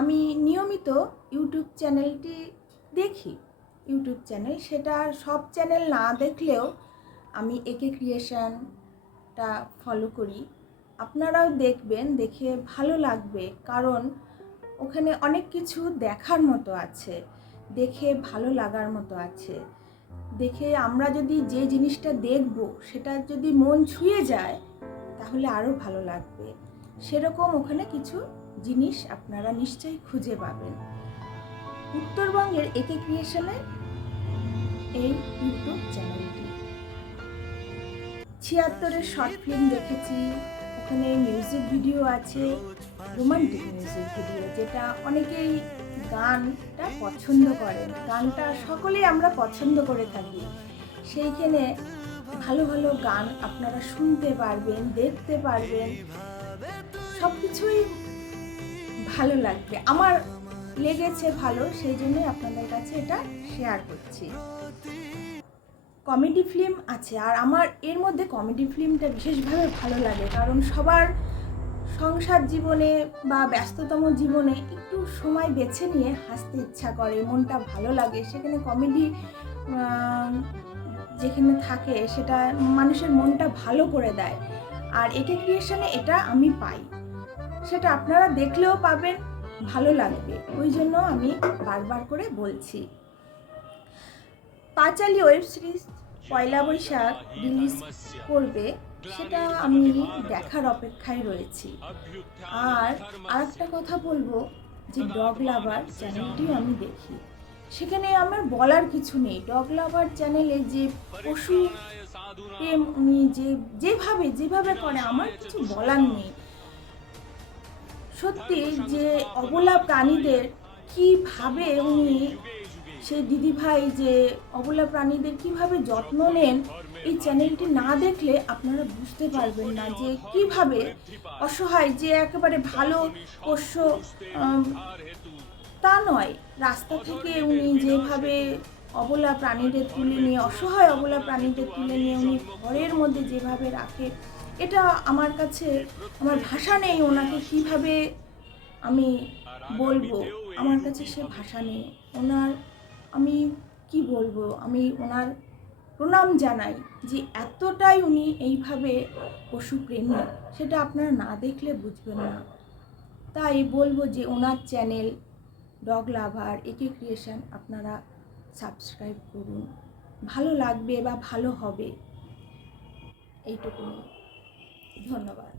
আমি নিয়মিত ইউটিউব চ্যানেলটি দেখি। ইউটিউব চ্যানেল, সেটা সব চ্যানেল না দেখলেও আমি একে ক্রিয়েশনটা ফলো করি। আপনারাও দেখবেন, দেখে ভালো লাগবে, কারণ ওখানে অনেক কিছু দেখার মতো আছে, দেখে ভালো লাগার মতো আছে। দেখে আমরা যদি যে জিনিসটা দেখব সেটা যদি মন ছুঁয়ে যায় তাহলে আরও ভালো লাগবে। সেরকম ওখানে কিছু জিনিস আপনারা নিশ্চয়ই খুঁজে পাবেন। উত্তরবঙ্গের একে ক্রিয়েশনের এই ইউটিউব চ্যানেলটি 76-এর শর্ট ফিল্ম দেখেছি, ওখানে মিউজিক ভিডিও আছে, রোমান্টিক মিউজিক ভিডিও, যেটা অনেকেই গানটা পছন্দ করেন, গানটা সকলেই আমরা পছন্দ করে থাকি। সেইখানে ভালো ভালো গান আপনারা শুনতে পারবেন, দেখতে পারবেন, সব কিছুই ভালো লাগবে। আমার লেগেছে ভালো, সেই জন্যই আপনাদের কাছে এটা শেয়ার করছি। কমেডি ফিল্ম আছে, আর আমার এর মধ্যে কমেডি ফিল্মটা বিশেষভাবে ভালো লাগে, কারণ সবার সংসার জীবনে বা ব্যস্ততম জীবনে একটু সময় বেছে নিয়ে হাসতে ইচ্ছা করে, মনটা ভালো লাগে। সেখানে কমেডি যেখানে থাকে সেটা মানুষের মনটা ভালো করে দেয়, আর একে ক্রিয়েশনে এটা আমি পাই। সেটা আপনারা দেখলেও পাবেন, ভালো লাগবে, ওই জন্য আমি বারবার করে বলছি। পাঁচালী ওয়েব সিরিজ 1 বৈশাখ রিলিজ করবে, সেটা আমি দেখার অপেক্ষায় রয়েছি। আর আরেকটা কথা বলবো যে ডগ লাভার চ্যানেলটিও আমি দেখি। সেখানে আমার বলার কিছু নেই। ডগ লাভার চ্যানেলে যে পশু প্রেম উনি যেভাবে করে, আমার কিছু বলার নেই। সত্যি যে অবলা প্রাণীদের কিভাবে উনি, সেই দিদিভাই যে অবলা প্রাণীদের কিভাবে যত্ন নেন, এই চ্যানেলটি না দেখলে আপনারা বুঝতে পারবেন না যে কিভাবে অসহায়, যে একেবারে ভালো পোষ্য তা নয়, রাস্তা থেকে উনি যেভাবে অবলা প্রাণীদের তুলে নিয়ে, অসহায় অবলা প্রাণীদের তুলে নিয়ে উনি ঘরের মধ্যে যেভাবে রাখে, এটা আমার কাছে, আমার ভাষা নেই ওনাকে কিভাবে আমি বলবো, আমার কাছে সে ভাষা নেই। ওনার আমি কি বলবো, আমি ওনার প্রণাম জানাই যে এতটাই উনি এইভাবে পশুপ্রেমী, সেটা আপনারা না দেখলে বুঝবেন না। তাই বলবো যে ওনার চ্যানেল ডগ লাভার একে ক্রিয়েশন আপনারা সাবস্ক্রাইব করুন, ভালো লাগবে বা ভালো হবে, এইটুকুনি। ধন্যবাদ।